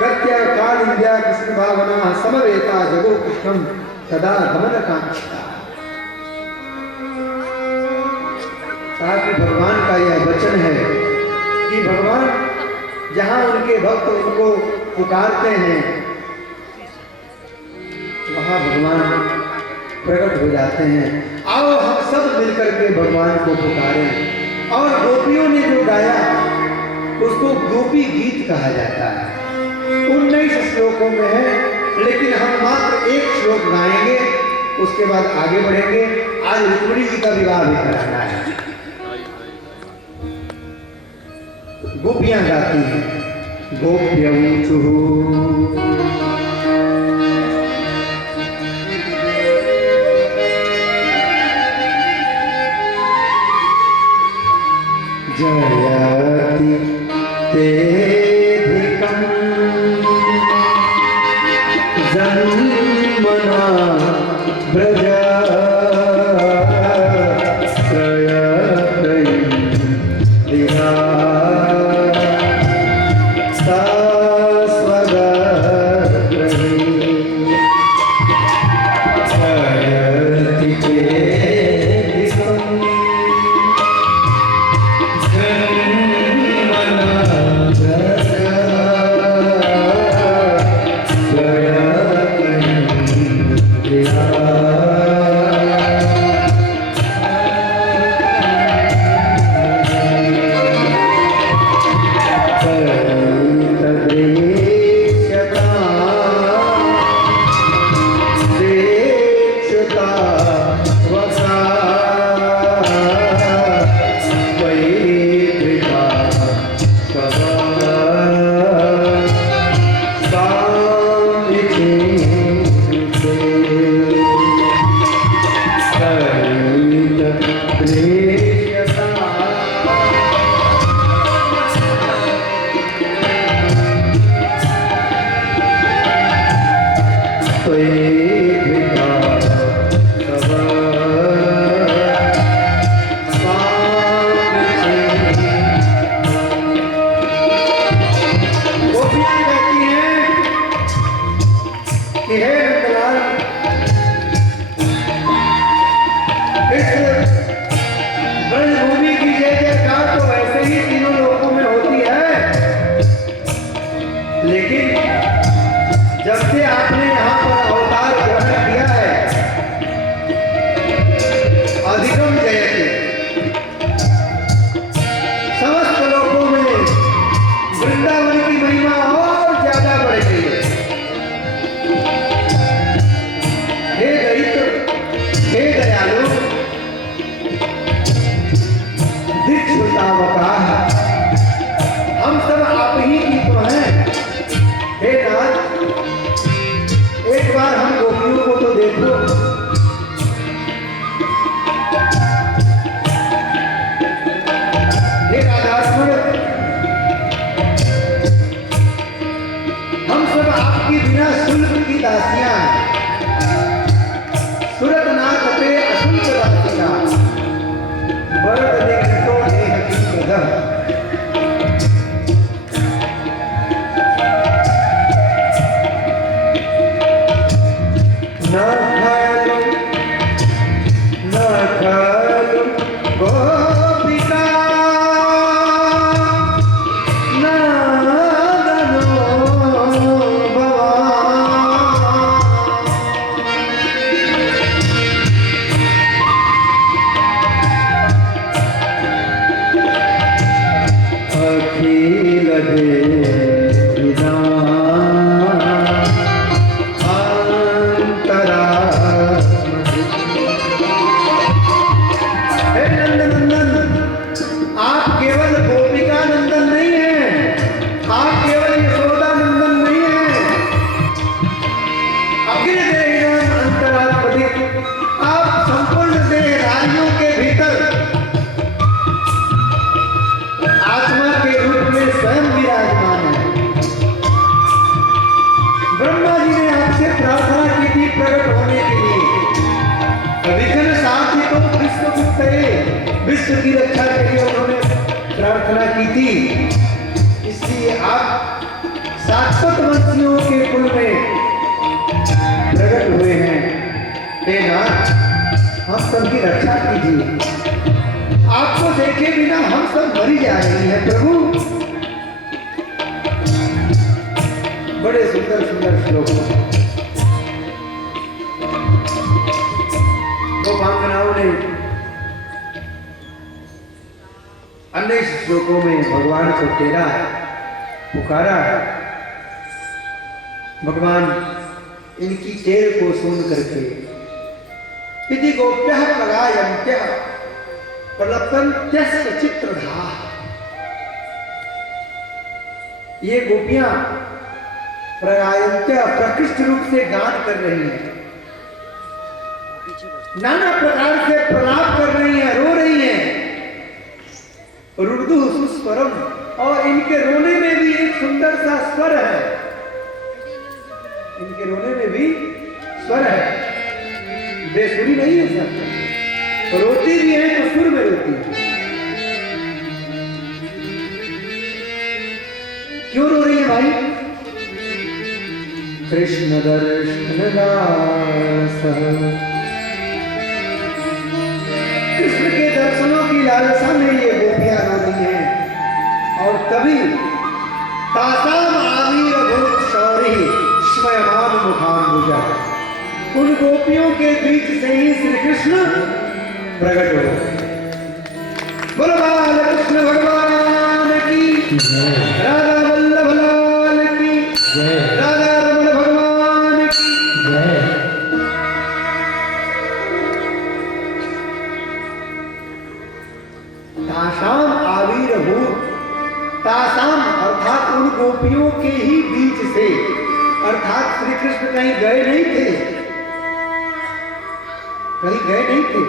गत्या कालिंद्या कृष्ण भावना समवेता जगो कृष्णम तदा गमन कांक्षिता। ताकि भगवान का यह वचन है कि भगवान जहां उनके भक्त उनको पुकारते हैं वहां भगवान प्रकट हो जाते हैं। आओ हम सब मिलकर के भगवान को पुकारें। और गोपियों ने जो गाया उसको गोपी गीत कहा जाता है। 19 श्लोकों में है, लेकिन हम मात्र एक श्लोक गाएंगे, उसके बाद आगे बढ़ेंगे। आज रुक्मिणी जी का विवाह भी कराना है। गोपियां गाती हैं, गोप्यऊचुः जयति तेधिकं जन्मना व्रज विश्व की रक्षा के लिए उन्होंने प्रार्थना की थी। इसलिए आप शाश्वत सप्तवंशियों के कुल में प्रकट हुए हैं। हे नाथ, हम सबकी रक्षा कीजिए, आपको देखे बिना हम सब मरी जा रही हैं प्रभु। बड़े सुंदर सुंदर श्लोक, गोपांगनाओं ने अन्य श्लोकों में भगवान को तेरा है, पुकारा है। भगवान इनकी टेर को सुन करके यदि गोप्यः प्रगायन्त्यः प्रलपन्त्यस्य चित्रधाः, ये गोपियां प्रगायन्त्यः प्रकृष्ट रूप से गान कर रही हैं, नाना प्रकार से प्रलाप कर रही हैं, रो रही हैं। रुदु सुस्वरम, और इनके रोने में भी एक सुंदर सा स्वर है, इनके रोने में भी स्वर है, बेसुरी नहीं है सर, रोती भी है तो सुर में रोती है। क्यों रो रही है भाई? कृष्ण दर्शन दास, कृष्ण के दर्शनों की लालसा में ये गोपियां रो रही हैं। और तभी तासाम आवीर भूत शौरी स्वयमान मुखाम्बुजा, उन गोपियों के बीच से ही श्री कृष्ण प्रकट हो गए। बोलो बाल कृष्ण भगवान की, राधा वल्लभ लाल की, राधा रमण भगवान की जय। तासाम आवीर भूत, तासाम अर्थात उन गोपियों के ही बीच से, अर्थात श्री कृष्ण कहीं गए नहीं थे, कहीं गए नहीं थे।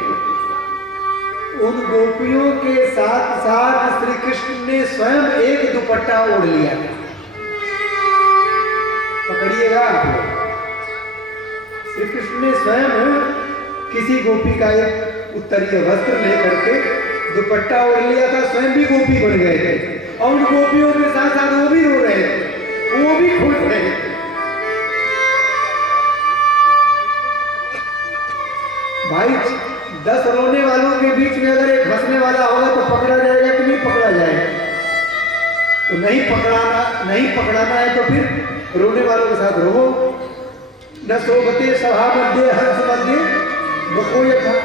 उन गोपियों के साथ साथ श्री कृष्ण ने स्वयं एक दुपट्टा ओढ़ लिया था। पकड़िएगा, श्री कृष्ण ने स्वयं किसी गोपी का एक उत्तरीय वस्त्र लेकर के दुपट्टा ओढ़ लिया था, स्वयं भी गोपी बन गए थे। और उन गोपियों के साथ साथ वो भी रो रहे थे, वो भी खुश रहे थे। भाई 10 रोने वालों के बीच में अगर एक हंसने वाला होगा तो पकड़ा जाएगा कि नहीं पकड़ा जाएगा? तो नहीं पकड़ाना है तो फिर रोने वालों के साथ रो। न शोभते सभा मध्य हंस मध्य बकोय था,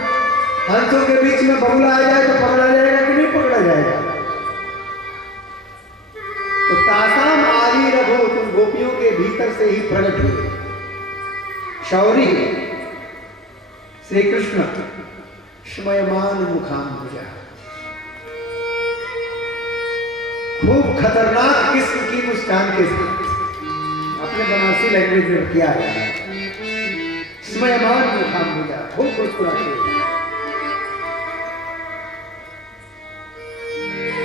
हंसों के बीच में बगुला आ जाए तो पकड़ा जाएगा कि नहीं पकड़ा जाएगा? तो तासाम आरी रघु, तुम गोपियों के भीतर से ही प्रकट हुए शौरी श्री कृष्ण स्मयमान मुखाम्बुजा। खूब खतरनाक किस्म की मुस्कान के साथ, अपने बनारसी लैंग्वेज में किया है, स्मयमान मुखाम्बुजा, खूब मुस्कुराते।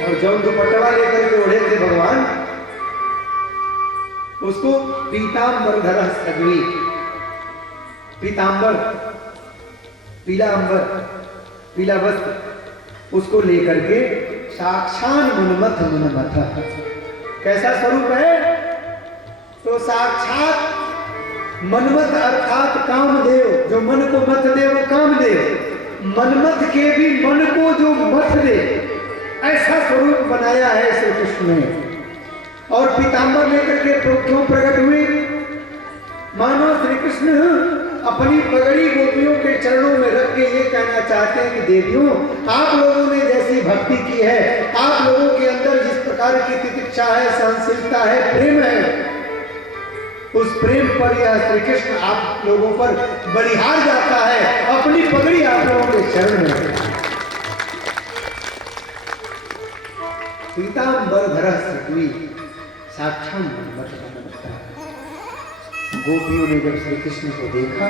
और जब दुपट्टा लेकर के ओढ़े थे भगवान, उसको पीतांबर धरा सगली, पीतांबर पीला अंबर, पीला वस्त्र, उसको लेकर के साक्षात मनमथ मनमथ, कैसा स्वरूप है? तो साक्षात मनमथ अर्थात कामदेव, जो मन को मथ दे वो कामदेव, मनमथ के भी मन को जो मथ दे, ऐसा स्वरूप बनाया है श्री कृष्ण ने। और पीतांबर लेकर के क्यों प्रकट हुए? मानो श्री कृष्ण अपनी पगड़ी गोपियों के चरणों में रख के ये कहना चाहते हैं कि देवियों, आप लोगों ने जैसी भक्ति की है, आप लोगों के अंदर जिस प्रकार की तितिक्षा है, सहनशीलता है, प्रेम है, उस प्रेम पर यह श्री कृष्ण आप लोगों पर बलिहार जाता है, अपनी पगड़ी आप लोगों के चरण में। पीतांबर धरा सगली साक्षात मनमथ मनमथ। गोपियों ने जब श्री कृष्ण को देखा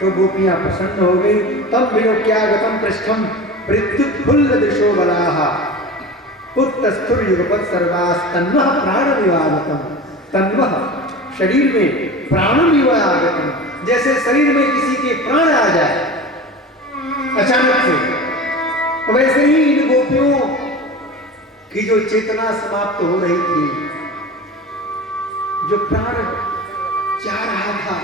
तो गोपियां प्रसन्न हो गई। तब विलोक्यागतम पृष्ठम प्रत्युत्फुल्ल दृशो बलाः उत्तस्थुर युगपत् सर्वास् तन्वः प्राणमिवागतम। तन्वः शरीर में, प्राणमिवागतम, जैसे शरीर में किसी के प्राण आ जाए अचानक से, तो वैसे ही इन गोपियों की जो चेतना समाप्त हो रही थी, जो प्राण जा रहा था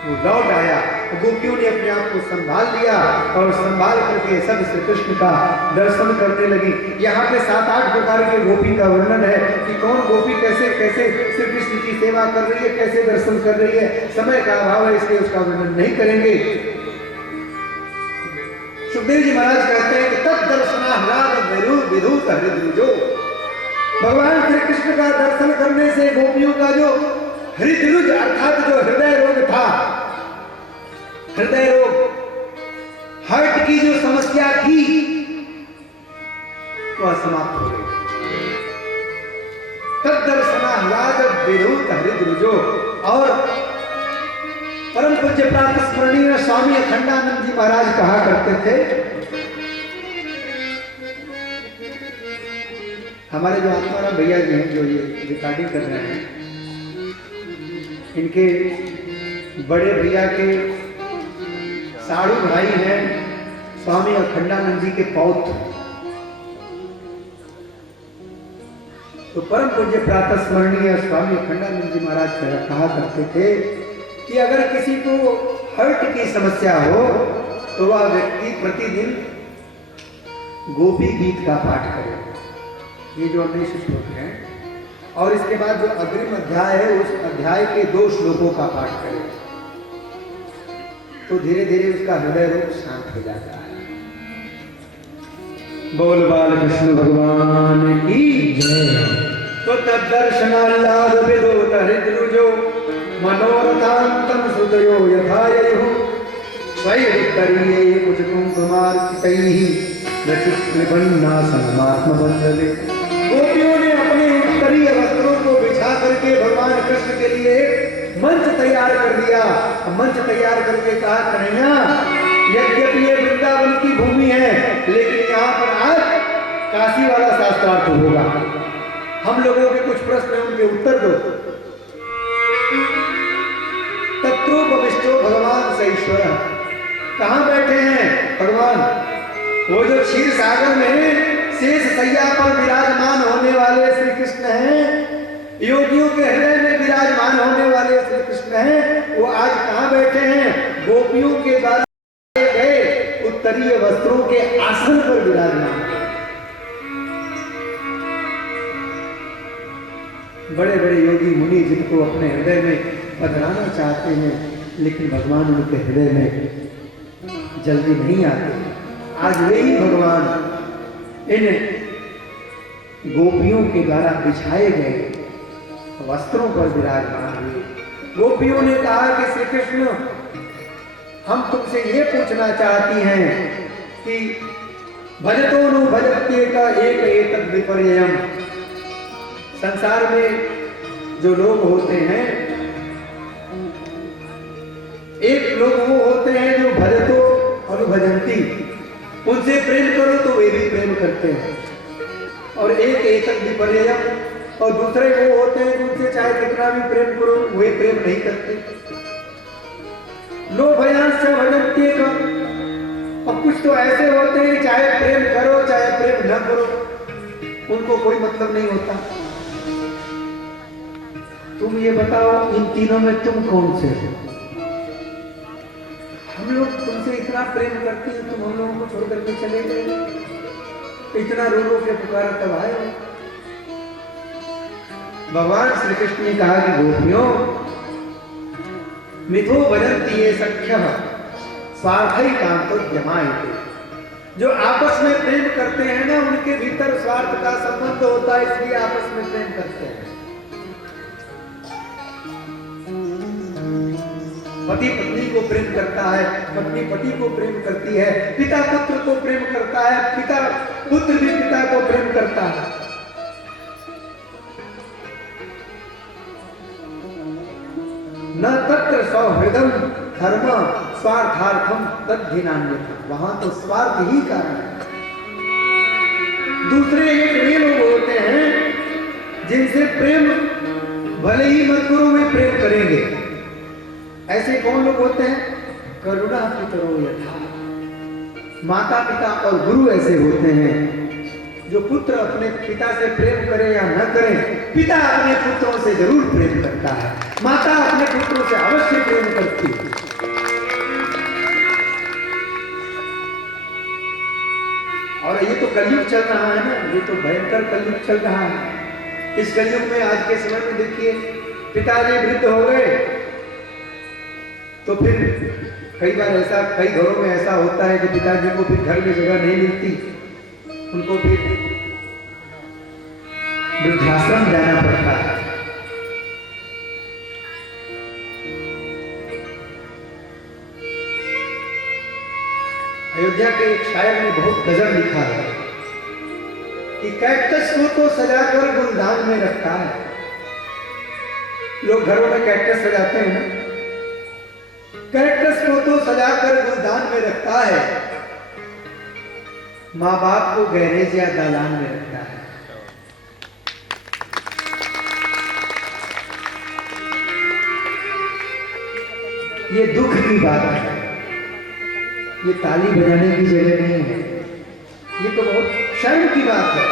वो लौट आया। गोपियों ने अपने आप को संभाल लिया और संभाल करके सब श्री कृष्ण का दर्शन करने लगी। यहाँ पे 7-8 प्रकार के गोपी का वर्णन है कि कौन गोपी कैसे कैसे श्री कृष्ण की सेवा कर रही है, कैसे दर्शन कर रही है। समय का अभाव है इसलिए उसका वर्णन नहीं करेंगे। सुखदेव जी महाराज कहते हैं कि तद दर्शनाह्लाद विधूत हृदय, भगवान श्री कृष्ण का दर्शन करने से गोपियों का जो हृदय अर्थात जो हृदय रोग था, हृदय रोग हार्ट की जो समस्या थी वह समाप्त हो गई। तदर्शनाह्लाद विधूत हृदय। और परम पूज्य प्रातः स्मरणीय स्वामी अखंडानंद जी महाराज कहा करते थे, हमारे जो आत्माराम भैया जी हैं जो ये रिकॉर्डिंग कर रहे हैं, इनके बड़े भैया के साड़ू भाई हैं स्वामी अखंडानंद जी के पौत्र। तो परम पूज्य प्रातः स्मरणीय स्वामी अखंडानंद जी महाराज कहा करते थे कि अगर किसी को हार्ट की समस्या हो तो वह व्यक्ति प्रतिदिन गोपी गीत का पाठ करे। ये जो 19 श्लोक हैं और इसके बाद जो अग्रिम अध्याय है उस अध्याय के 2 श्लोकों का पाठ करें तो धीरे धीरे उसका हृदय रोग शांत हो जाता है। बोल बाल कृष्ण भगवान की जय। तो तदर्शनाल्लाद विधूत हृदयो मनोरथांतम सुदयो यथाययुः स्वैरितरीये कुचकुंकुमार्चितैः रचितनिबन्नासनमात्मबन्धवे। गोपियों ने अपने उत्तरीय वस्त्रों को बिछा करके भगवान कृष्ण के लिए मंच तैयार कर दिया। मंच तैयार करके कहा, कन्हैया यद्यपि ये वृंदावन की भूमि है लेकिन यहाँ पर आज काशी वाला शास्त्रार्थ होगा। हम लोगों के कुछ प्रश्न हैं उनके उत्तर दो। तत्रोपविष्टो भगवान सईश्वर, कहाँ बैठे हैं भगवान? वो जो क्षीर सागर में शेष सैया पर विराजमान होने वाले श्री कृष्ण हैं, योगियों के हृदय में विराजमान होने वाले श्री कृष्ण हैं, वो आज कहाँ बैठे हैं? गोपियों के द्वारा गए उत्तरीय वस्त्रों के आसन पर विराजमान। बड़े बड़े योगी मुनि जिनको अपने हृदय में बदलाना चाहते हैं लेकिन भगवान उनके हृदय में जल्दी नहीं आते। आज वे ही भगवान इन गोपियों के द्वारा बिछाए गए वस्त्रों पर विराजमान हुए। गोपियों ने कहा कि श्री कृष्ण, हम तुमसे ये पूछना चाहती हैं कि भजतो नु भजत्ये का एक एतद् विपर्ययम्। संसार में जो लोग होते हैं, एक लोग वो होते हैं जो भजतो अनुभजंती, उनसे प्रेम करो तो वे भी प्रेम करते हैं, और एक एतद् विपर्ययम्, और दूसरे वो होते हैं उनसे चाहे कितना भी प्रेम करो वे प्रेम नहीं करते। लोभयांश भजन्ते का। और कुछ तो ऐसे होते हैं चाहे प्रेम करो चाहे प्रेम न करो उनको कोई मतलब नहीं होता। तुम ये बताओ इन तीनों में तुम कौन से हो? हम लोग तुमसे इतना प्रेम करते हैं, तुम हम लोगों को छोड़ करके चले गए, इतना रो रो के पुकारा तब आए। भगवान श्री कृष्ण ने कहा कि गोपियों, मिथो भजन्ति ये सख्यः स्वार्थै कांतो जमायते। जो आपस में प्रेम करते हैं ना, उनके भीतर स्वार्थ का संबंध होता है, इसलिए आपस में प्रेम करते हैं। पति पत्नी को प्रेम करता है, पत्नी पति को प्रेम करती है, पिता पुत्र को प्रेम करता है, पिता पुत्र भी पिता को प्रेम करता है। न तत्र सौहृदम धर्म स्वार्थार्थम तद्धिनान्यथा। वहां तो स्वार्थ ही कारण है। दूसरे एक वे लोग होते हैं जिनसे प्रेम भले ही मत करो वे प्रेम करेंगे। ऐसे कौन लोग होते हैं? करुणा पितरो यथा। माता पिता और गुरु ऐसे होते हैं जो पुत्र अपने पिता से प्रेम करे या न करे, पिता अपने पुत्रों से जरूर प्रेम करता है, माता अपने पुत्रों से अवश्य प्रेम करती है। और ये तो कलयुग चल रहा है ना, ये तो भयंकर कलयुग चल रहा है। इस कलयुग में आज के समय में देखिए, पिताजी वृद्ध हो गए तो फिर कई बार ऐसा, कई घरों में ऐसा होता है कि पिताजी को फिर घर में जगह नहीं मिलती, उनको फिर वृद्धाश्रम जाना पड़ता है। अयोध्या के एक शायर ने बहुत गजब लिखा है कि कैक्टस को तो सजाकर गुलदान में रखता है। लोग घरों में कैक्टस सजाते हैं ना, कैक्टस को तो सजाकर गुलदान में रखता है, माँ बाप को गैरेज या दालान में रखता है। ये दुख की बात है, ये ताली बजाने की जगह नहीं है। ये तो बहुत शर्म की बात है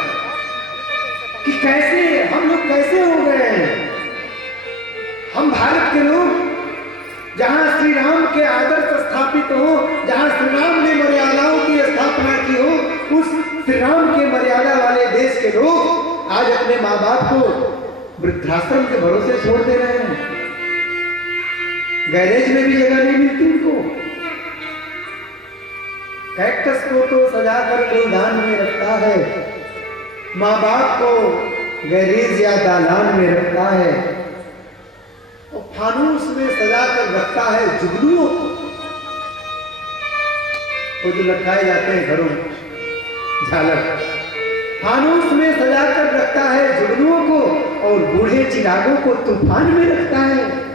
कि कैसे हम लोग कैसे हो गए हैं। हम भारत के लोग, जहां श्री राम के आदर्श स्थापित हो, जहां श्री राम ने मर्यादाओं की स्थापना की हो, उस श्री राम के मर्यादा वाले देश के लोग आज अपने माँ बाप को वृद्धाश्रम के भरोसे छोड़ दे रहे हैं। गैरेज में भी जगह नहीं मिलती उनको। कैक्टस को तो सजाकर गुलदान में रखता है, माँ बाप को गैरेज या दालान में रखता है, और फानूस में सजाकर रखता है जुगनुओं को। वो जो लटकाए जाते हैं घरों में झालर, फानूस में सजाकर रखता है जुगनुओं को, और बूढ़े चिरागों को तूफान में रखता है।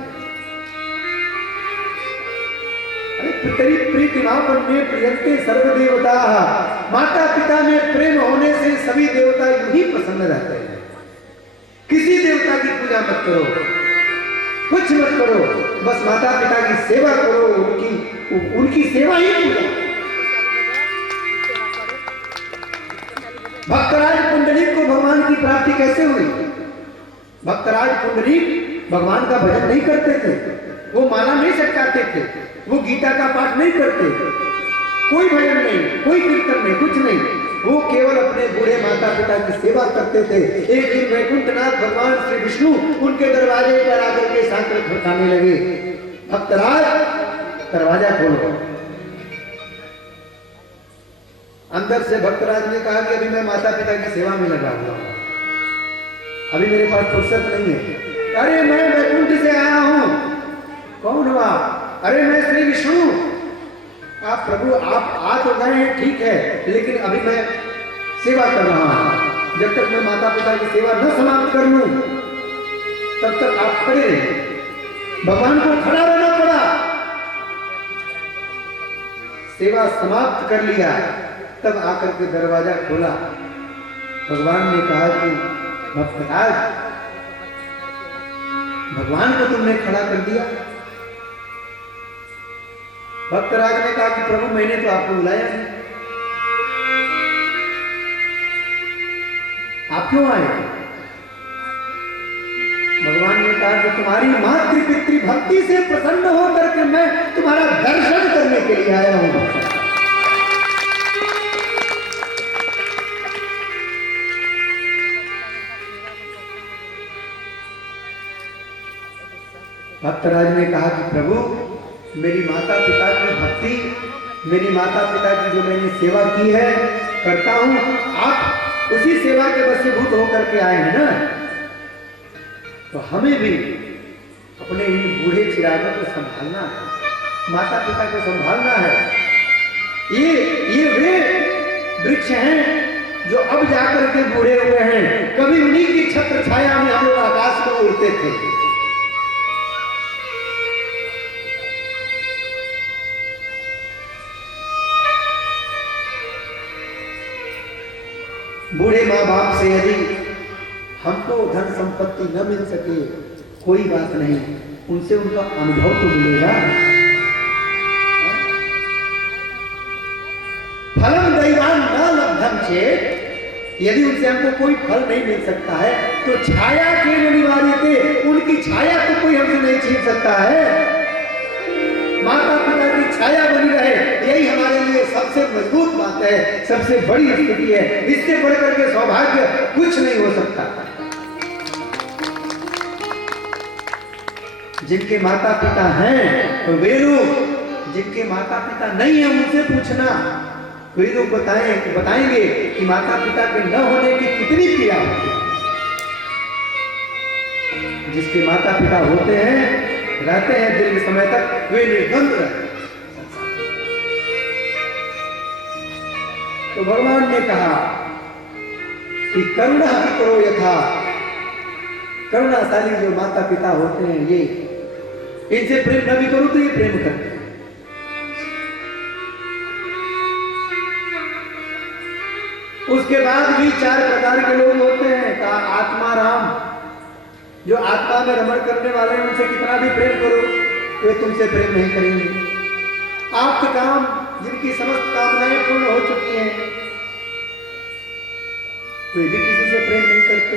पितरी प्रीतिमापन में प्रियंते सर्वदेवता, माता पिता में प्रेम होने से सभी देवता यूं ही प्रसन्न रहते हैं। किसी देवता की पूजा मत करो, कुछ मत करो, बस माता पिता की सेवा करो, उनकी सेवा ही पूजा। भक्तराज पुंडरीक को भगवान की प्राप्ति कैसे हुई? भक्तराज पुंडरीक भगवान का भजन नहीं करते थे, वो माला नहीं सटकाते थे, वो गीता का पाठ नहीं करते, कोई भजन नहीं, कोई कीर्तन नहीं, कुछ नहीं, वो केवल अपने बूढ़े माता पिता की सेवा करते थे। एक दिन वैकुंठनाथ भगवान श्री विष्णु उनके दरवाजे पर आकर के सांकल खड़काने लगे, भक्तराज दरवाजा खोलो। अंदर से भक्तराज ने कहा कि अभी मैं माता पिता की सेवा में लगा हुआ हूं, अभी मेरे पास फुर्सत नहीं है। अरे मैं वैकुंठ से आया हूं। कौन हुआ? अरे मैं श्री विष्णु। आप प्रभु आप आ तो गए हैं, ठीक है, लेकिन अभी मैं सेवा कर रहा हूं। जब तक मैं माता पिता की सेवा न समाप्त कर लूं तब तक आप खड़े रहे। भगवान को खड़ा रहना पड़ा। सेवा समाप्त कर लिया, तब आकर के दरवाजा खोला। भगवान ने कहा कि भक्तराज, भगवान को तुमने खड़ा कर दिया। भक्तराज ने कहा कि प्रभु मैंने तो आपको बुलाया नहीं, आप क्यों आए? भगवान ने कहा कि तुम्हारी मातृ पितृ भक्ति से प्रसन्न होकर के मैं तुम्हारा दर्शन करने के लिए आया हूं। भक्तराज ने कहा कि प्रभु मेरी माता पिता की भक्ति, मेरी माता पिता की जो मैंने सेवा की है करता हूं, आप उसी सेवा के वशीभूत होकर के आए हैं ना, तो हमें भी अपने इन बूढ़े चिरागों को संभालना है, माता पिता को संभालना है। ये वे वृक्ष हैं जो अब जाकर के बूढ़े हुए हैं, कभी उन्हीं की छत्र छाया में हम लोग आकाश में उड़ते थे। बूढ़े माँ बाप से यदि हमको धन संपत्ति न मिल सके कोई बात नहीं, उनसे उनका अनुभव तो मिलेगा। फलम दैवान न लब्धम चेत यदि उनसे हमको कोई फल नहीं मिल सकता है तो छाया के अनिवार्य थे, उनकी छाया तो कोई हमसे नहीं छीन सकता है। माता पिता की छाया बनी रहे, यही हमारे लिए सबसे मजबूत बात है, सबसे बड़ी स्थिति है। इससे बढ़कर के सौभाग्य कुछ नहीं हो सकता। जिनके माता पिता हैं तो वे लोग, जिनके माता पिता नहीं है उनसे पूछना, वे लोग बताएंगे कि माता पिता के न होने की कितनी पीड़ा होती है। जिसके माता पिता होते हैं, रहते हैं दीर्घ समय तक, वे निर्द्वंद रहते हैं। तो भगवान ने कहा कि करुणा भी करो यथा, करुणाशाली जो माता पिता होते हैं ये, इनसे प्रेम न भी करो तो ये प्रेम करते हैं। उसके बाद भी 4 प्रकार के लोग होते हैं। कहा आत्मा राम, जो आत्मा में रमण करने वाले हैं, उनसे कितना भी प्रेम करो वे तुमसे प्रेम नहीं करेंगे। आप्त काम, जिनकी समस्त कामनाएं पूर्ण हो चुकी हैं, वे भी किसी से प्रेम नहीं करते।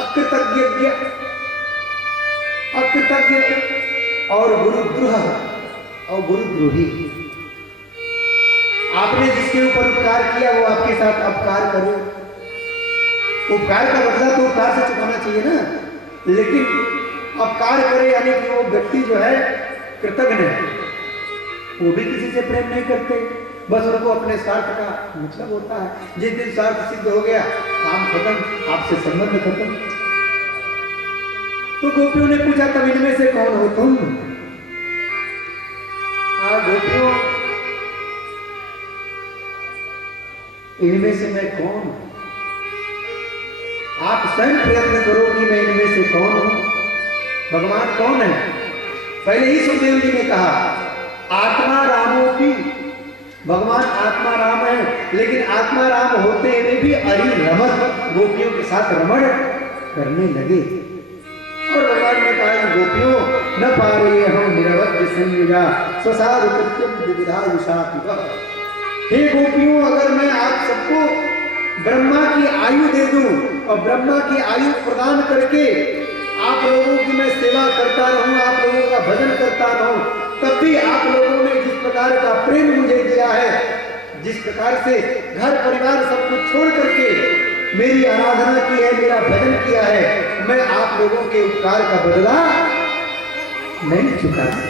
अकृतज्ञ, अकृतज्ञ और गुरुद्रोह और गुरुद्रोही, आपने जिसके ऊपर उपकार किया वो आपके साथ अपकार करे। उपकार का बदला तो उपकार से चुकाना चाहिए ना, लेकिन अपकार करे यानी कि वो व्यक्ति जो है कृतज्ञ है, वो भी किसी से प्रेम नहीं करते। बस उनको अपने स्वार्थ का मतलब होता है। जिस दिन स्वार्थ सिद्ध हो गया, काम खत्म, आपसे संबंध खत्म। तो गोपियों ने पूछा तब इनमें से कौन हो तुम? गोपियों, इनमें से मैं कौन हूं? आप स्वयं प्रयत्न करो कि मैं इनमें से कौन हूं। भगवान कौन है? पहले ही सुखदेव जी ने कहा आत्मा रामो की, भगवान आत्मा राम है, लेकिन आत्मा राम होते हुए भी अरि रमत, गोपियों के साथ रमण करने लगे। और भगवान ने कहा गोपियों न पारे हम निरवध्य संयुजा स्वसाधु कृत्यम विविधा विषापिव। हे गोपियों, अगर मैं आप सबको ब्रह्मा की आयु दे दूं और ब्रह्मा की आयु प्रदान करके आप लोगों की मैं सेवा करता रहूं, आप लोगों का भजन करता रहूं, तब भी आप लोगों ने जिस प्रकार का प्रेम मुझे दिया है, जिस प्रकार से घर परिवार सब कुछ छोड़ करके मेरी आराधना की है, मेरा भजन किया है, मैं आप लोगों के उपकार का बदला नहीं चुका सकता।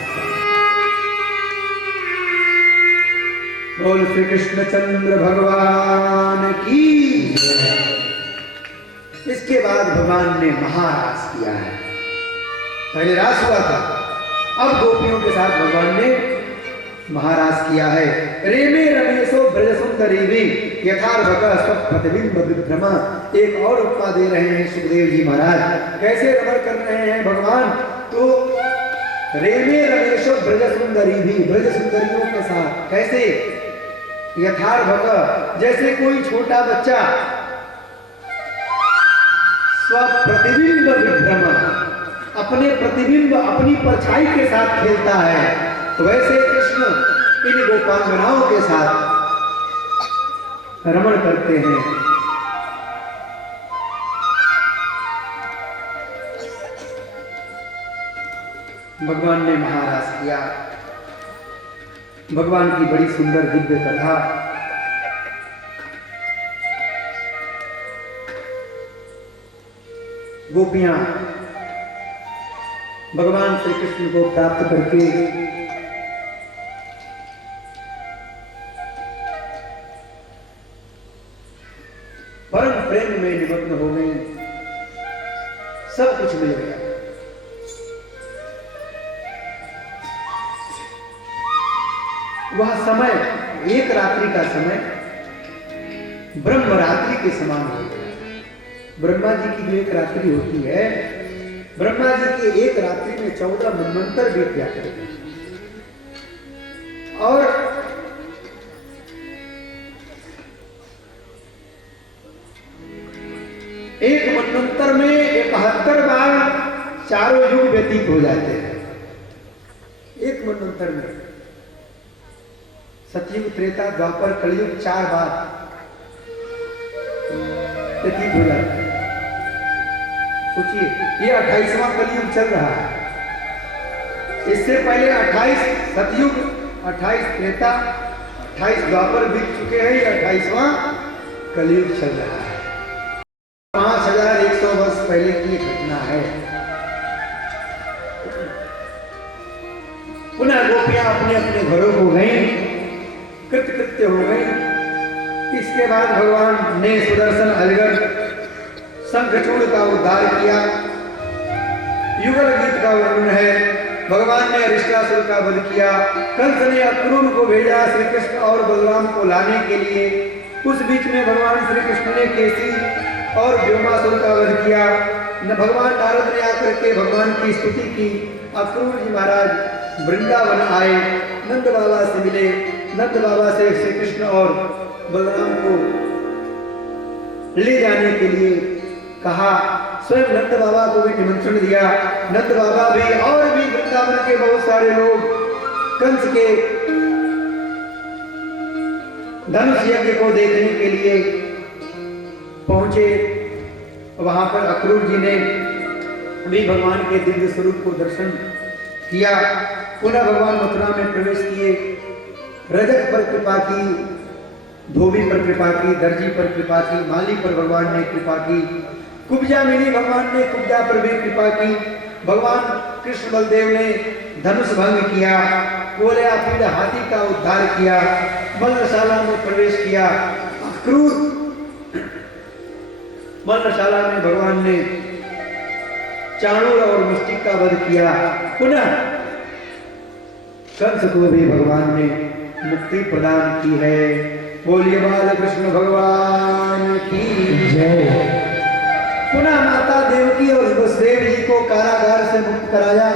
बोल श्री कृष्णचंद्र भगवान की। इसके बाद भगवान ने महारास किया है। पहले रास हुआ था, अब गोपियों के साथ भगवान ने महारास किया है। रेमे रमेशो ब्रज सुंदरी भी यथार्भक स्वप्रतिबिंब विभ्रमा। एक और उपमा दे रहे हैं सुखदेव जी महाराज। कैसे रमण कर रहे हैं भगवान? तो रेमे रमेशो ब्रज सुंदरी भी, ब्रज सुंदरियों के साथ। कैसे? यथार्भक, जैसे कोई छोटा बच्चा स्वप्रतिबिंब विभ्रम, अपने प्रतिबिंब अपनी परछाई के साथ खेलता है, वैसे कृष्ण इन गोपांगनाओं के साथ रमण करते हैं। भगवान ने महारास किया। भगवान की बड़ी सुंदर दिव्य कथा। गोपियां भगवान श्री कृष्ण को प्राप्त करके परम प्रेम में निमग्न हो गई। सब कुछ मिल गया। वह समय, एक रात्रि का समय ब्रह्म रात्रि के समान हो गया। ब्रह्मा जी की जो एक रात्रि होती है, ब्रह्मा जी की एक रात्रि में 14 मनवंतर बीत जाते हैं। और एक मनवंतर में 71 बार चारों युग व्यतीत हो जाते हैं। एक मनवंतर में सतयुग, त्रेता, द्वापर, कलयुग 4 बार व्यतीत हो जाता है। सोचिए, ये 28वां कलयुग चल रहा है। इससे पहले 28 सतयुग, 28 त्रेता, 28 द्वापर बीत चुके हैं। ये 28वां कलयुग चल रहा है। 5100 वर्ष पहले की घटना है। पुनः गोपियां अपने अपने घरों को गई, कृत्य हो गई। इसके बाद भगवान ने सुदर्शन अलगढ़ शंखचूड़ का उद्धार किया। युगल गीत का वर्णन है। भगवान ने अरिष्टासुर का वध किया। कंस ने अक्रूर को भेजा श्री कृष्ण और बलराम को लाने के लिए। उस बीच में भगवान श्री कृष्ण ने केसी और व्योमासुर का वध किया। भगवान नारद ने आकर के भगवान की स्तुति की। अक्रूर जी महाराज वृंदावन आए, नंद बाबा से मिले। नंद बाबा से श्री कृष्ण और बलराम को ले जाने के लिए कहा। स्वयं नंद बाबा को भी निमंत्रण दिया। नंद बाबा भी और भी वृंदावन के बहुत सारे लोग कंस के धनुष यज्ञ को देखने के लिए पहुंचे। वहां पर अक्रूर जी ने भी भगवान के दिव्य स्वरूप को दर्शन किया। पुनः भगवान मथुरा में प्रवेश किए। रजक पर कृपा की, धोबी पर कृपा की, दर्जी पर कृपा की, माली पर भगवान ने कृपा की। कुब्जा मिली, भगवान ने कुब्जा पर भी कृपा की। भगवान कृष्ण बलदेव ने धनुष भंग किया। कोल्या पीड़ हाथी का उद्धार किया। मल्लशाला में प्रवेश किया। अक्रूर मल्लशाला में भगवान ने चाणूर और मुष्टिक का वध किया। पुनः कंस को भी भगवान ने मुक्ति प्रदान की है। बोलिए बाल कृष्ण भगवान की जय। पुनः माता देवकी और वसुदेव जी को कारागार से मुक्त कराया।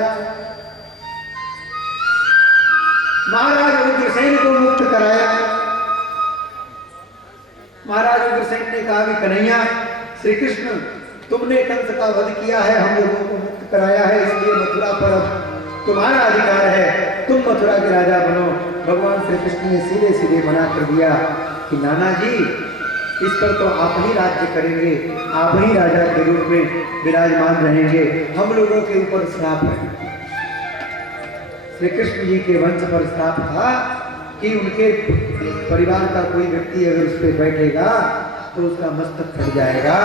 महाराज उग्रसेन को मुक्त कराया। महाराज उग्रसेन ने कहा कि कन्हैया, श्री कृष्ण तुमने कंस का वध किया है, हम लोगों को मुक्त कराया है, इसलिए मथुरा पर अब तुम्हारा अधिकार है, तुम मथुरा के राजा बनो। भगवान श्री कृष्ण ने सीधे सीधे मना कर दिया कि नाना जी, इस पर तो आप ही राज्य करेंगे, आप ही राजा के रूप में विराजमान रहेंगे, हम लोगों के ऊपर श्राप है। श्री कृष्ण जी के वंश पर श्राप था कि उनके परिवार का कोई व्यक्ति अगर उस पर बैठेगा तो उसका मस्तक फट जाएगा।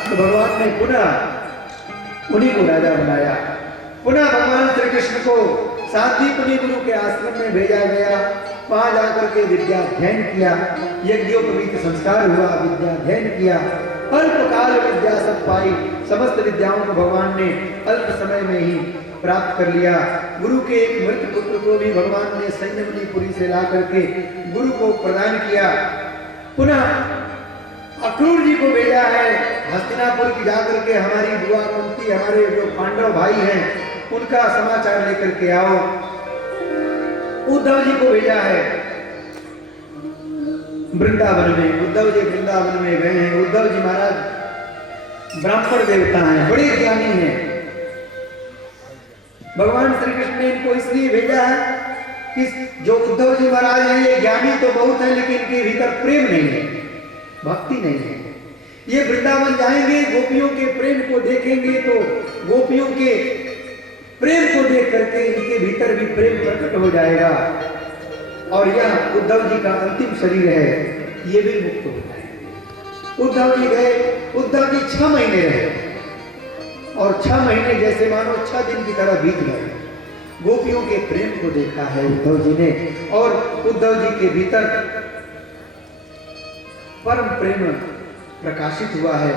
तो भगवान ने पुनः उन्हीं को राजा बनाया। पुनः भगवान श्री कृष्ण को सांदीपनि गुरु के आश्रम में भेजा गया। वहां जाकर के विद्या अध्ययन किया। यज्ञोपवीत संस्कार हुआ, विद्या अध्ययन किया। अल्पकाल विद्या सब पाई। समस्त विद्याओं को भगवान ने अल्प समय में ही प्राप्त कर लिया। गुरु के एक मृत पुत्र को भी भगवान ने संयमनीपुरी से ला करके गुरु को प्रदान किया। पुनः अक्रूर जी को भेजा है हस्तिनापुर की जाकर के हमारी बुआ कुंती, हमारे जो पांडव भाई हैं, उनका समाचार लेकर के आओ। उद्धव जी को भेजा है वृंदावन में। उद्धव जी वृंदावन में गए हैं। उद्धव जी महाराज ब्राह्मण देवता हैं, बड़े ज्ञानी हैं। भगवान श्री कृष्ण ने इनको इसलिए भेजा है कि जो उद्धव जी महाराज हैं, ये ज्ञानी तो बहुत है, लेकिन इनके भीतर प्रेम नहीं है, भक्ति नहीं है। ये वृंदावन जाएंगे, गोपियों के प्रेम को देखेंगे तो गोपियों के प्रेम को देख करके इनके भीतर भी प्रेम प्रकट हो जाएगा और यह उद्धव जी का अंतिम शरीर है, ये भी मुक्त हो जाएगा। उद्धव जी गए। उद्धव जी 6 महीने रहे और 6 महीने जैसे मानो 6 दिन की तरह बीत गए। गोपियों के प्रेम को देखा है उद्धव जी ने और उद्धव जी के भीतर परम प्रेम प्रकाशित हुआ है।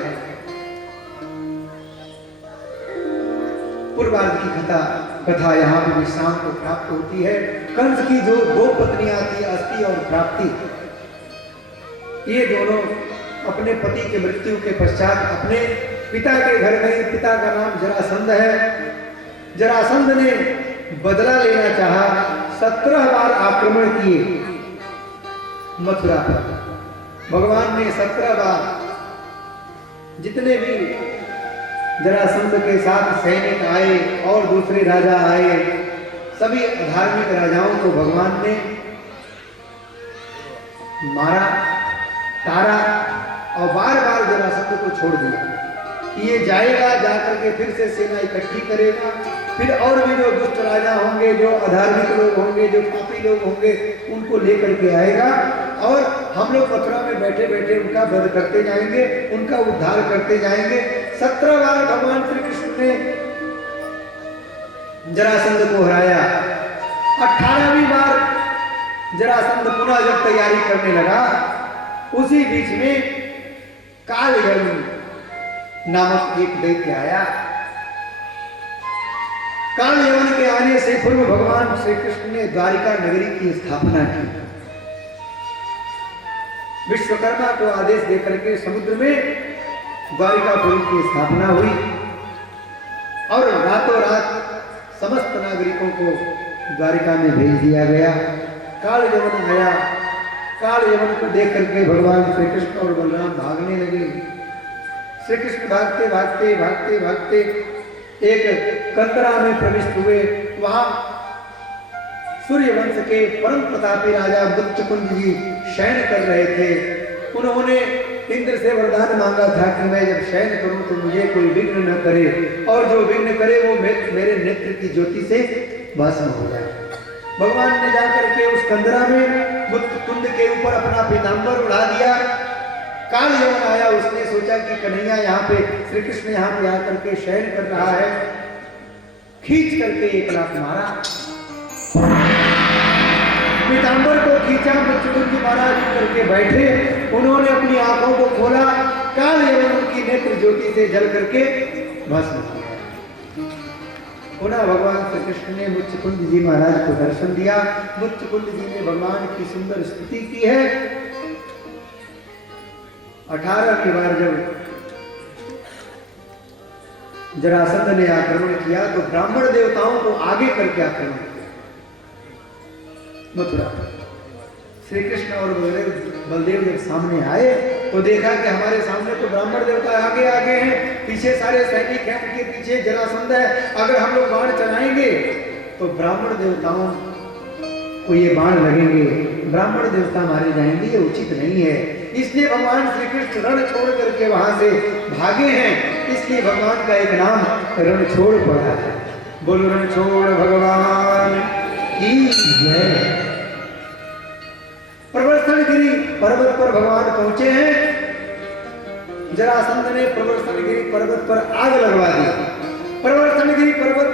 पूर्वार्ध की कथा यहाँ पे विश्राम को प्राप्त होती है। कंस की जो 2 पत्नियां थी, अस्ति और प्राप्ति, ये दोनों अपने पति के मृत्यु के पश्चात अपने पिता के घर गए। पिता का नाम जरासंध है। जरासंध ने बदला लेना चाहा। 17 बार आक्रमण किए मथुरा पर। भगवान ने 17 बार जितने भी जरासंध के साथ सैनिक आए और दूसरे राजा आए, सभी धार्मिक राजाओं को भगवान ने मारा, तारा और बार बार जरासंध को छोड़ दिया कि ये जाएगा, जाकर के फिर से सेना इकट्ठी करेगा, फिर और भी जो दुष्ट राजा होंगे, जो अधार्मिक लोग होंगे, जो पापी लोग होंगे, उनको लेकर के आएगा और हम लोग मथुरा में बैठे बैठे उनका वध करते जाएंगे, उनका उद्धार करते जाएंगे। 17 बार भगवान श्री कृष्ण ने जरासंध को हराया। 18वीं बार जरासंध पुनः जब तैयारी करने लगा, उसी बीच में कालयवन नामक एक दैत्य आया। कालयवन के आने से पूर्व भगवान श्री कृष्ण ने द्वारिका नगरी की स्थापना की। विश्वकर्मा को आदेश देकर के समुद्र में द्वारिकापुरी की स्थापना हुई और रातों रात समस्त नागरिकों को द्वारिका में भेज दिया गया। कालयवन आया। कालयवन को देख करके भगवान श्री कृष्ण और बलराम भागने लगे। श्री कृष्ण भागते भागते भागते भागते एक कंदरा में प्रविष्ट हुए। वहां सूर्यवंश के परम प्रतापी राजा मुच्चकुंद जी शयन कर रहे थे। उन्होंने इंद्र से वरदान मांगा था कि मैं जब शयन करूं तो मुझे कोई विघ्न न करे, और जो विघ्न करे वो मेरे नेत्र की ज्योति से भस्म हो जाए। भगवान ने जाकर के उस कंदरा में मुच्चकुंद के ऊपर अपना पीतांबर उड़ा दिया। कालयवन आया, उसने सोचा कि कन्हैया यहाँ पे, श्री कृष्ण यहाँ पे आकर के शयन कर रहा है, खींच करके एक लात मारा। पीतांबर को खींचा, मुच्चकुंद जी महाराज करके बैठे। उन्होंने अपनी आंखों को खोला, कालयवन की नेत्र ज्योति से जल करके भस्म किया। पुनः भगवान श्री कृष्ण ने मुच्चकुंद जी महाराज को दर्शन दिया। मुच्चकुंद जी ने भगवान की सुंदर स्तुति की है। 18वीं बार जब जरासंध ने आक्रमण किया तो ब्राह्मण देवताओं को आगे करके आक्रमण किया मथुरा। श्री कृष्ण और बलदेव जब सामने आए तो देखा कि हमारे सामने तो ब्राह्मण देवता आगे आगे हैं, पीछे सारे सैनिक हैं, उनके पीछे जरासंध है। अगर हम लोग बाण चलाएंगे तो ब्राह्मण देवताओं को ये बाण लगेंगे, ब्राह्मण देवता मारे जाएंगे, ये उचित नहीं है। इसलिए भगवान श्री कृष्ण रण छोड़ करके वहां से भागे हैं। इसलिए भगवान का एक नाम रणछोड़ पड़ा है। बोलो रणछोड़ भगवान की जय। प्रवर्तनगिरी पर्वत पर भगवान पहुंचे हैं। जरासंध ने प्रवर्तनगिरी पर्वत पर आग लगवा दी। प्रवर्तनगिरी पर्वत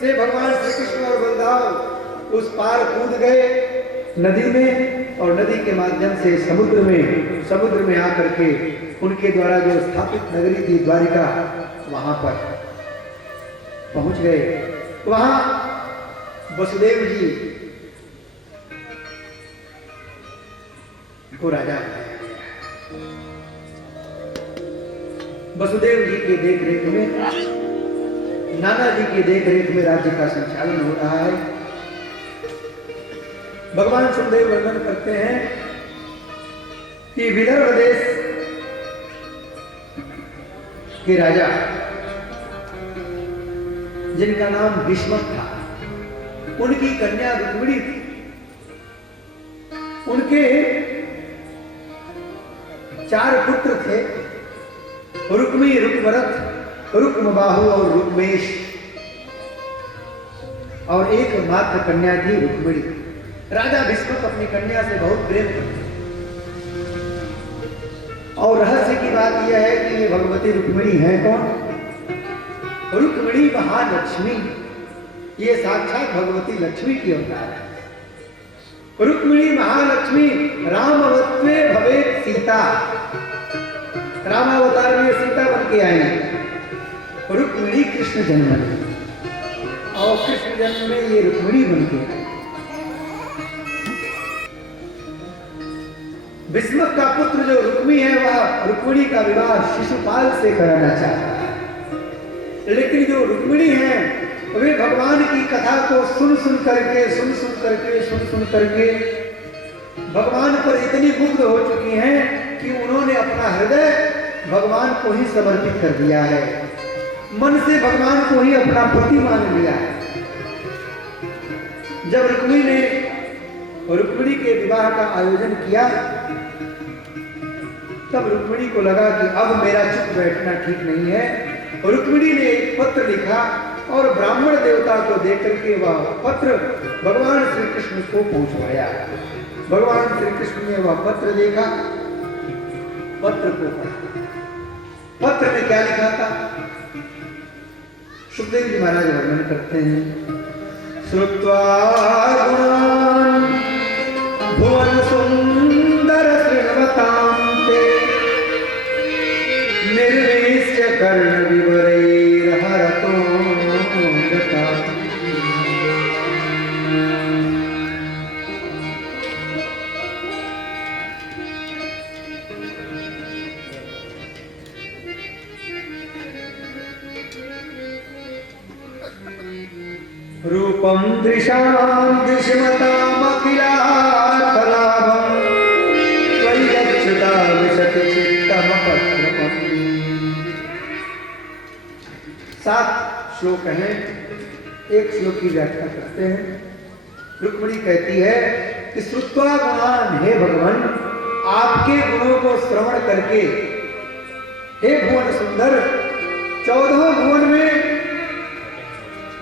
से भगवान श्री कृष्ण और बलराम उस पार कूद गए नदी में, और नदी के माध्यम से समुद्र में आकर के उनके द्वारा जो स्थापित नगरी थी द्वारिका, वहां पर पहुंच गए। वहां वसुदेव जी को राजा बनाया गया। वसुदेव जी के देख रेख में, नाना जी के देख रेख में राज्य का संचालन हो रहा है। भगवान सुखदेव वर्णन करते हैं कि विदर्भ देश के राजा जिनका नाम भीष्मक था, उनकी कन्या रुक्मिणी थी। उनके 4 पुत्र थे, रुक्मी, रुक्मरथ, रुक्मबाहु और रुक्मेश, और एक मात्र कन्या थी रुक्मिणी। राजा भीष्मक अपनी कन्या से बहुत प्रेम करते, और रहस्य की बात यह है कि ये भगवती रुक्मिणी है कौन? रुक्मिणी महालक्ष्मी, ये साक्षात भगवती लक्ष्मी की अवतार है। रुक्मिणी महालक्ष्मी रामवत्वे भवेत् सीता, रामावतार में सीता बन के आई। रुक्मिणी कृष्ण जन्म में, और कृष्ण जन्म में ये रुक्मिणी बन के आई। भीष्मक का पुत्र जो रुक्मी है वह रुक्मिणी का विवाह शिशुपाल से कराना चाहता है, लेकिन जो रुक्मिणी है वे भगवान की कथा को सुन सुन करके भगवान पर इतनी मुग्ध हो चुकी हैं कि उन्होंने अपना हृदय भगवान को ही समर्पित कर दिया है। मन से भगवान को ही अपना पति मान लिया है। जब रुक्मी ने रुक्मिणी के विवाह का आयोजन किया तब रुक्मिणी को लगा कि अब मेरा चुप बैठना ठीक नहीं है। रुक्मिणी ने एक पत्र लिखा और ब्राह्मण देवता को देकर के वह पत्र भगवान श्री कृष्ण को पहुंचवाया। भगवान श्री कृष्ण ने वह पत्र देखा, पत्र को पढ़ा। पत्र में क्या लिखा था? सुखदेव जी महाराज वर्णन करते हैं, श्रुत्वा गुणान् भुवन सुंदर श्रृण्वतां ते निर्विश्य कर्ण विवरैर्हरतो गता। रूपम दृशां दिशमतामखिलार्थलाभं त्वय्यच्युता विशति चित्तमपत्रपम्। 7 श्लोक हैं, एक श्लोक की व्याख्या करते हैं। रुक्मिणी कहती है कि श्रुत्वा गुणान्, हे भगवान आपके गुणों को श्रवण करके, हे भुवन सुंदर, 14 भुवन में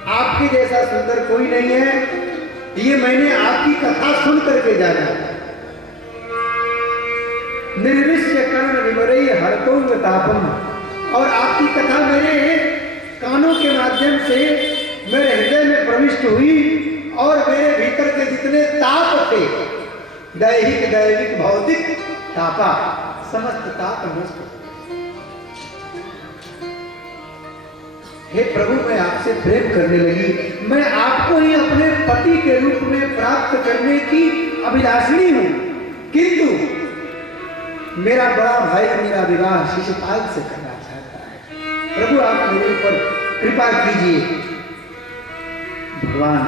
आपके जैसा सुंदर कोई नहीं है, ये मैंने आपकी कथा सुन करके जाना। निर्विश्य कर्ण विवरई हरतोंग तापम, और आपकी कथा मेरे कानों के माध्यम से मेरे हृदय में प्रविष्ट हुई और मेरे भीतर के जितने ताप थे, दैहिक दैविक भौतिक तापा, समस्त ताप नष्ट। हे प्रभु मैं आपसे प्रेम करने लगी, मैं आपको ही अपने पति के रूप में प्राप्त करने की अभिलाषिणी हूं, किंतु मेरा बड़ा भाई मेरा विवाह शिशुपाल से करना चाहता है। प्रभु आप मेरे ऊपर कृपा कीजिए। भगवान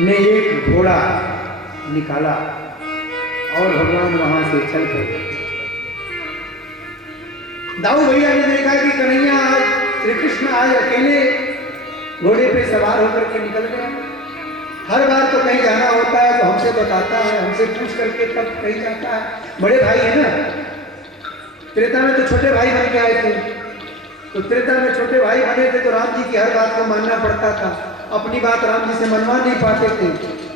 ने एक घोड़ा निकाला और भगवान वहां से चल पड़े। दाऊ भैया ने देखा कि कन्हैया आज श्री कृष्ण आज अकेले घोड़े पे सवार होकर के निकल गए। हर बार तो कहीं जाना होता है तो हमसे बताता है, हमसे पूछ करके तब कहीं जाता है। बड़े भाई है ना, त्रेता में तो छोटे भाई बन के आए थे, तो त्रेता में छोटे भाई बने थे तो राम जी की हर बात को मानना पड़ता था, अपनी बात राम जी से मनवा नहीं पाते थे।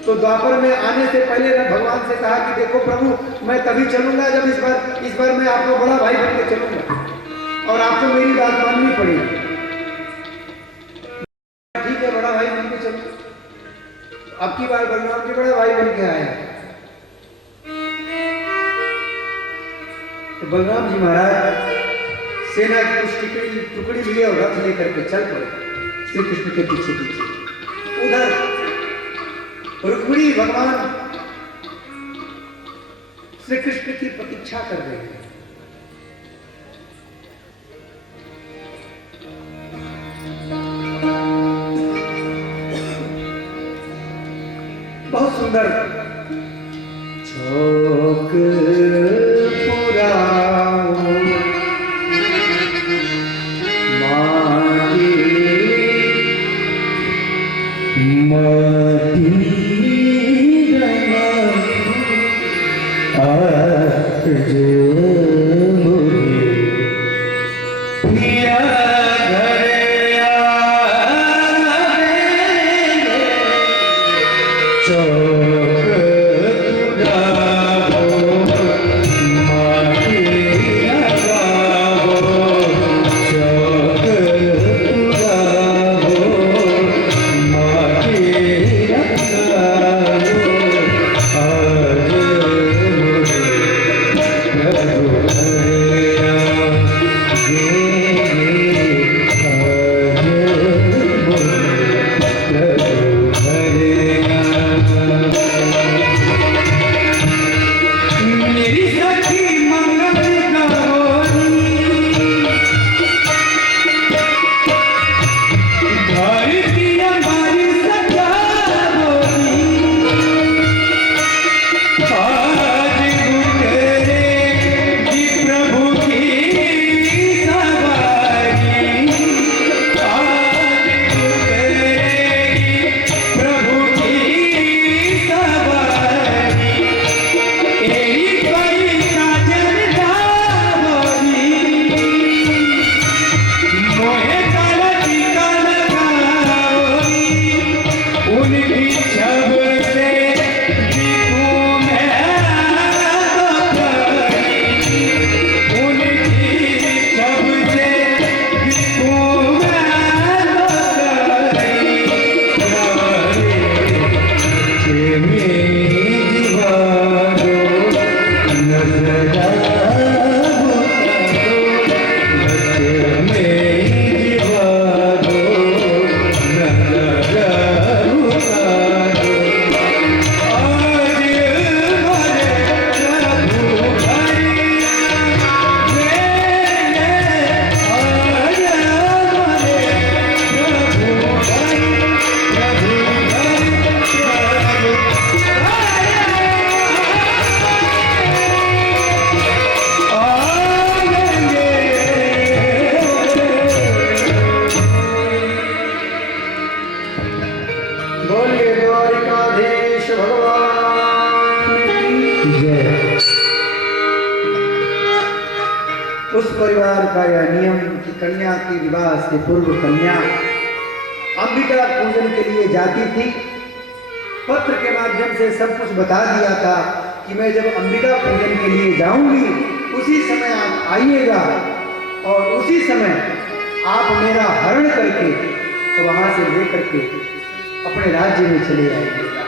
तो द्वापर में आने से पहले भगवान से कहा कि देखो प्रभु मैं तभी चलूंगा जब इस बार मैं आपको बड़ा भाई बन के चलूंगा और आपको मेरी बात माननी पड़ेगी। ठीक है बड़ा भाई बन के चलो। अब की बार बलराम के बड़ा भाई बन के आए। तो बलराम जी महाराज सेना की कुछ टुकड़ी लिए और रथ लेकर के चल पड़े श्री कृष्ण के पीछे पीछे। उधर रुक्मिणी भगवान श्री कृष्ण की प्रतीक्षा कर रहे हैं। बहुत सुंदर चौक पूरा माटी माटी चौक परिवार का यह नियम कि कन्या की विवाह से पूर्व कन्या अंबिका पूजन के लिए जाती थी। पत्र के माध्यम से सब कुछ बता दिया था कि मैं जब अंबिका पूजन के लिए जाऊंगी उसी समय आप आइएगा और उसी समय आप मेरा हरण करके तो वहां से लेकर के अपने राज्य में चले आइएगा।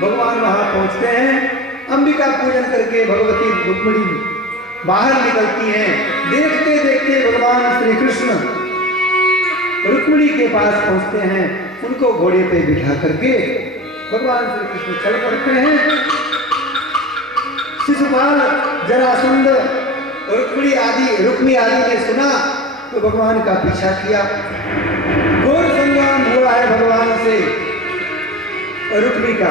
भगवान वहां पहुंचते हैं, अंबिका पूजन करके भगवती रुक्मिणी बाहर निकलती हैं। देखते देखते भगवान श्री कृष्ण रुक्मिणी के पास पहुंचते हैं, उनको घोड़े पे बिठा करके भगवान श्री कृष्ण चल पड़ते हैं। शिशुपाल, जरासंध, रुक्मिणी आदि ने सुना तो भगवान का पीछा किया। घोर संग्राम हुआ है भगवान से रुक्मिणी का।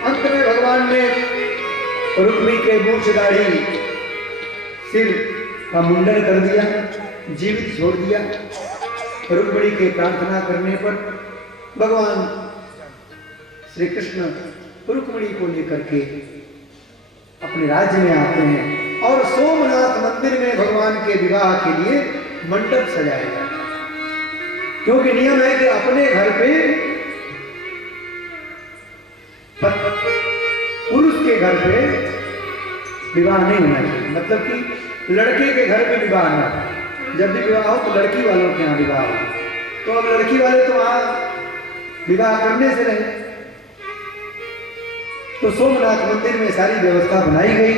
अंत में भगवान ने रुक्मिणी के मूछ दाढ़ी सिर का मुंडन कर दिया, जीवित छोड़ दिया। रुक्मिणी के प्रार्थना करने पर भगवान श्री कृष्ण रुक्मिणी को लेकर के अपने राज्य में आते हैं और सोमनाथ मंदिर में भगवान के विवाह के लिए मंडप सजाया जाता है। क्योंकि नियम है कि अपने घर पे पुरुष के घर पे विवाह नहीं होना चाहिए, मतलब कि लड़के के घर पे विवाह ना, जब भी विवाह हो तो लड़की वालों के यहाँ विवाह हो। तो अब लड़की वाले तो वहां विवाह करने से रहे, तो सोमनाथ मंदिर में सारी व्यवस्था बनाई गई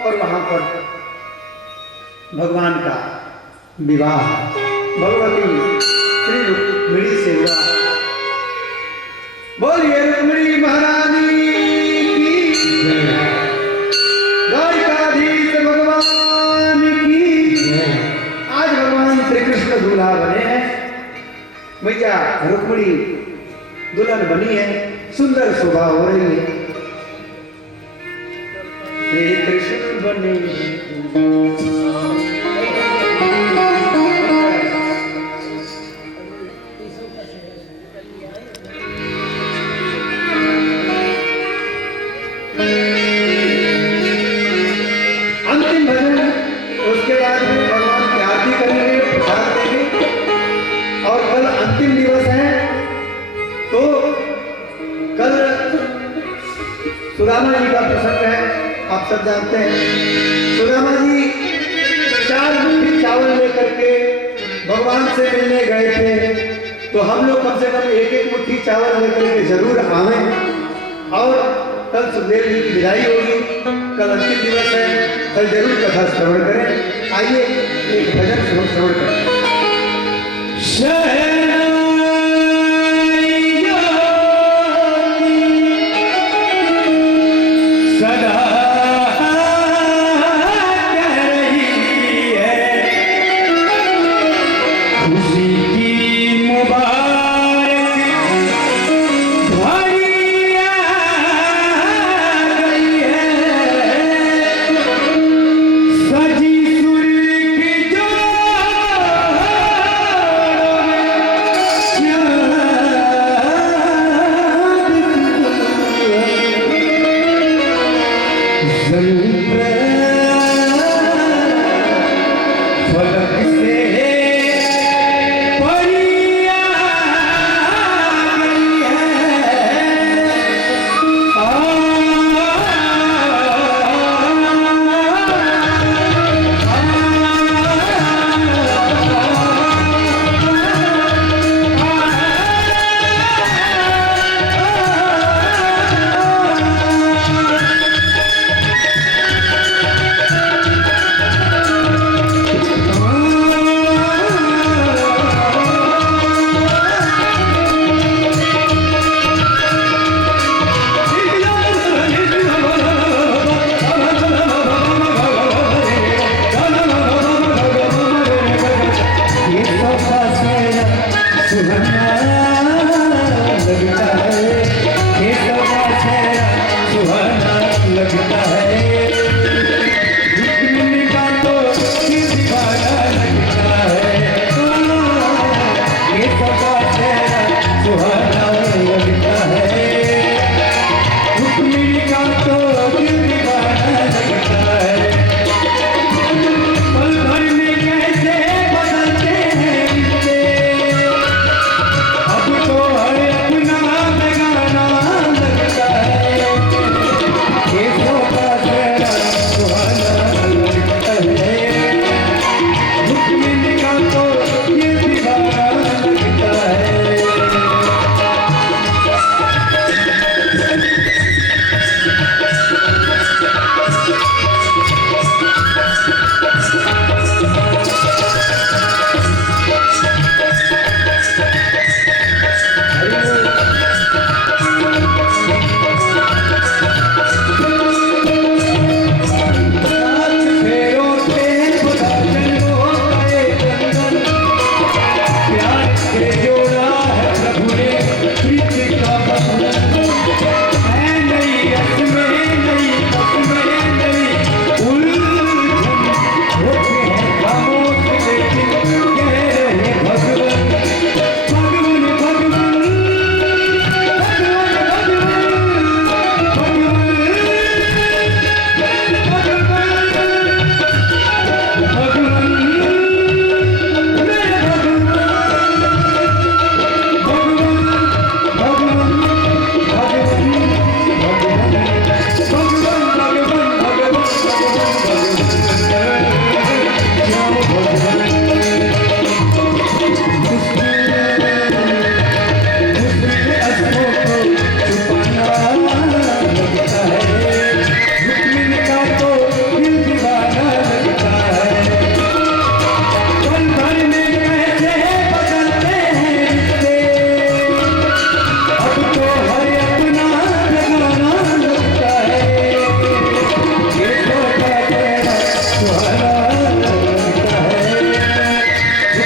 और वहां पर भगवान का विवाह भगवती श्री रुक्मिणी से हुआ। बोलिए रुक्मिणी महारानी की, द्वारिकाधीश भगवान की। आज भगवान श्री कृष्ण दूल्हा बने हैं, भैया रुक्मिणी दुल्हन बनी है, सुंदर शोभा हो रही है। श्री कृष्ण बने अंतिम भजन, उसके बाद में भगवान की आरती करेंगे, प्रसाद देंगे। और कल अंतिम दिवस है, तो कल सुदामा जी का प्रसंग है। आप सब जानते हैं सुदामा जी 4 मुट्ठी चावल लेकर के भगवान से मिलने गए थे, तो हम लोग कम से कम 1-1 मुट्ठी चावल लेकर के जरूर आवें। और कल सुखदेव जी की विदाई होगी, कल अंतिम दिवस है, कल जरूर कथा श्रवण करें। आइए एक भजन श्रवण करें।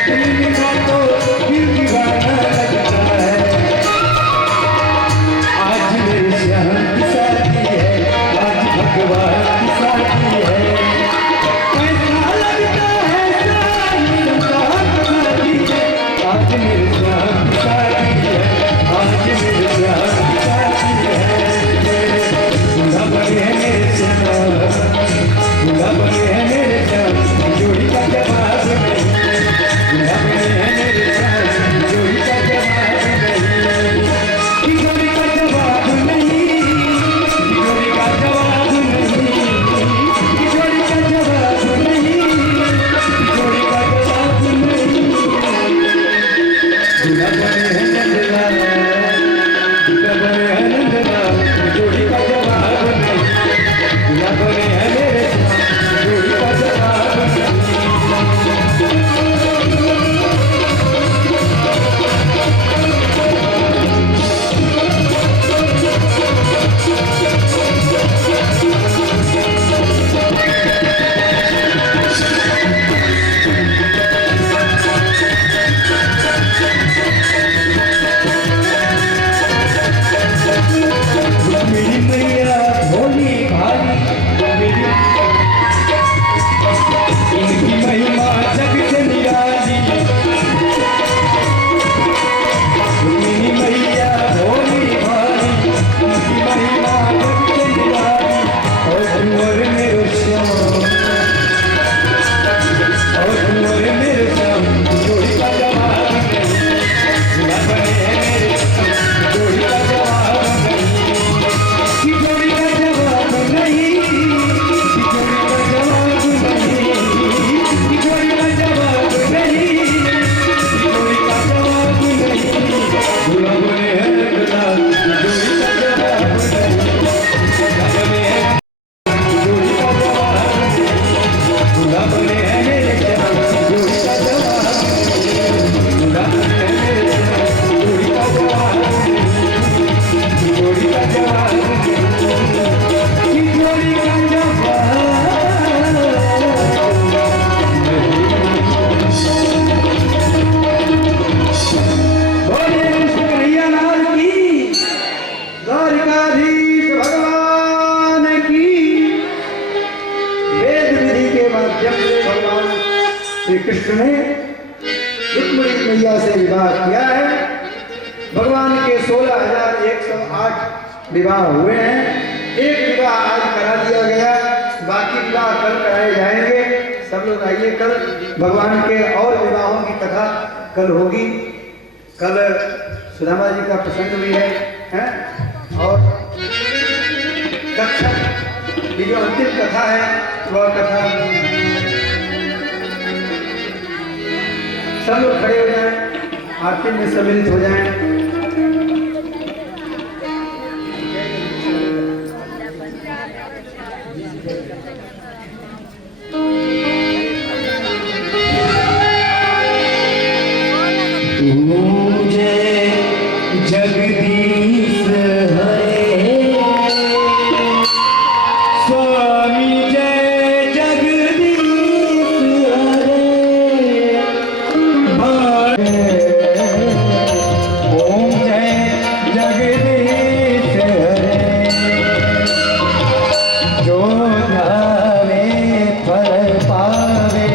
मिलना तो दिल दीवाना लगता है। आज मेरे श्याम की शादी है, आज भगवान की शादी है। कैसा लगता है शादी है, आज मेरे श्याम की शादी है, आज मेरे श्याम की शादी है। दूल्हा बने हैं मेरे श्याम, दूल्हा बने हैं मेरे श्याम, जोड़ी का जवाब नहीं। दूल्हा बने हैं मेरे श्याम, जोड़ी का जवाब नहीं। जोड़ी का जवाब नहीं, जोड़ी का जवाब नहीं, जोड़ी का जवाब नहीं, जोड़ी का जवाब नहीं। दूल्हा बने हैं नंदलाल, दूल्हा बने हैं नंदलाल, जोड़ी का जवाब नहीं। दूल्हा बने हैं मेरे श्याम, जोड़ी का जवाब नहीं। मेरी मैया भोली भाली, मेरी इनकी महिमा जग से निराली। मेरी मैया भोली भाली, इनकी महिमा जग से निराली। और कुंवर मेरे श्याम, और कुंवर मेरे श्याम, जोड़ी का जवाब नहीं। दूल्हा बने हैं मेरे श्याम, जोड़ी का जवाब नहीं। जोड़ी का जवाब नहीं, जोड़ी का जवाब नहीं, जोड़ी का जवाब नहीं, जोड़ी का जवाब नहीं। दूल्हा बने हैं नंदलाल, जोड़ी का जवाब नहीं। दूल्हा बने हैं, जोड़ी का जवाब नहीं। दूल्हा बने हैं मेरे श्याम, जोड़ी का जवाब नहीं। दूल्हा बने हैं मेरे श्याम, जोड़ी का जवाब नहीं। जोड़ी का जवाब नहीं, जोड़ी का जवाब। बोले कृष्ण कन्हैया लाल की, द्वारिकाधीश भगवान की। वेद विधि के माध्यम से भगवान श्री कृष्ण ने रुक्मिणी मैया से विवाह किया है। भगवान के 16,108 विवाह हुए हैं। एक विवाह आज करा दिया गया, बाकी विवाह कल कराए जाएंगे। सब लोग आइए, कल भगवान के और विवाहों की कथा कल होगी। कल सुदामा जी का प्रसंग भी है, हैं? और दक्षिण की जो अंतिम कथा है वह कथा। सब लोग खड़े हो जाएं, आरती में सम्मिलित हो जाएं। तुझे जगदीश हरे, स्वामी जय जगदीश हरे। ओम जय जगदीश हरे। जो ध्यावे फल पावे,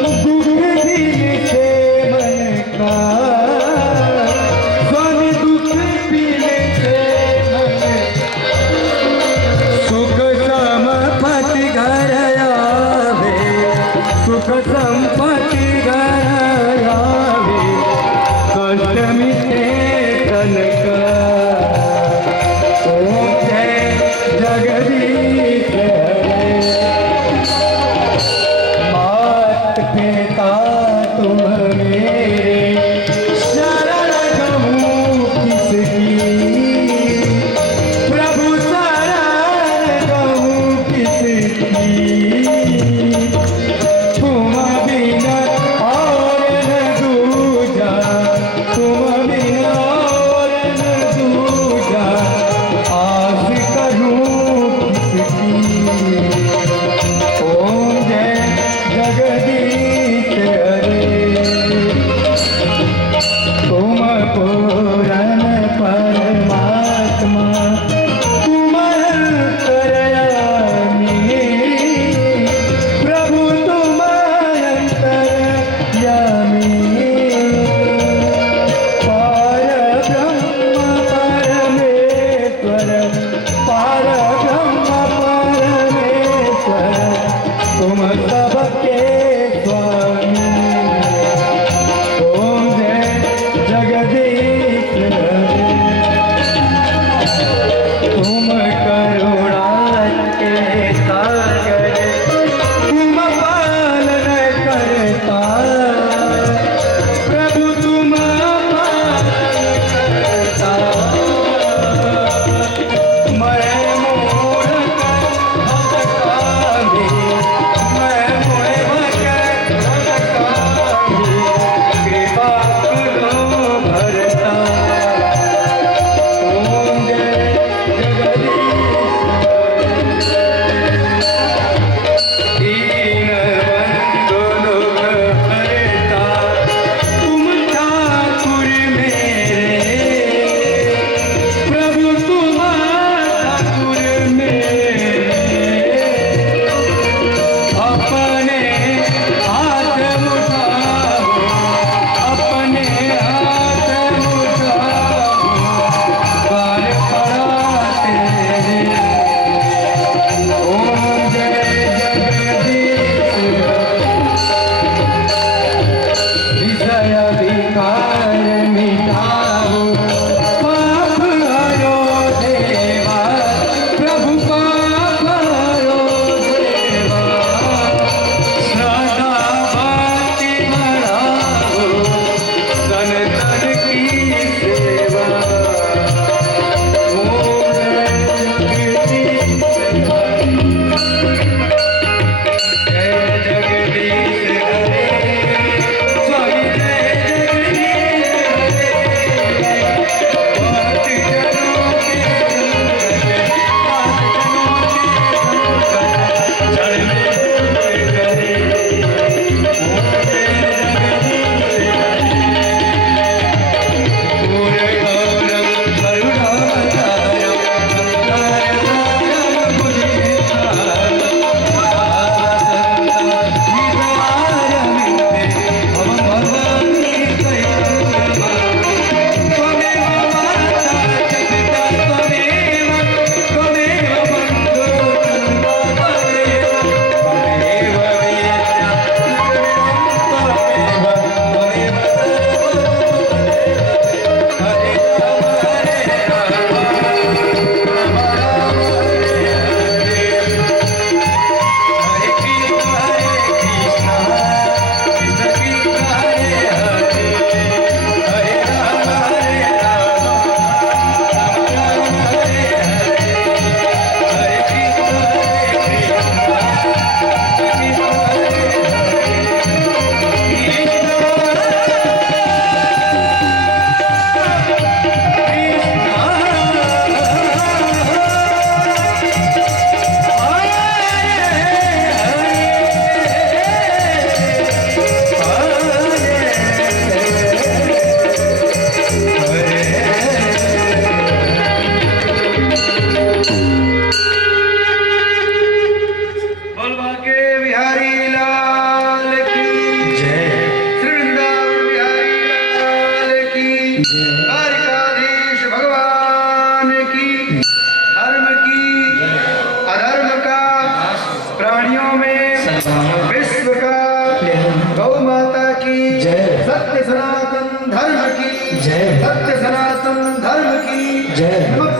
दुख दिल से मन का। स्वामी दुख दिल से मन, सुख संपत्ति घर आवे, सुख संपत्ति घर आवे। विश्व का गौ माता की जय। सत्य सनातन धर्म की जय। सत्य सनातन धर्म की जय। नमः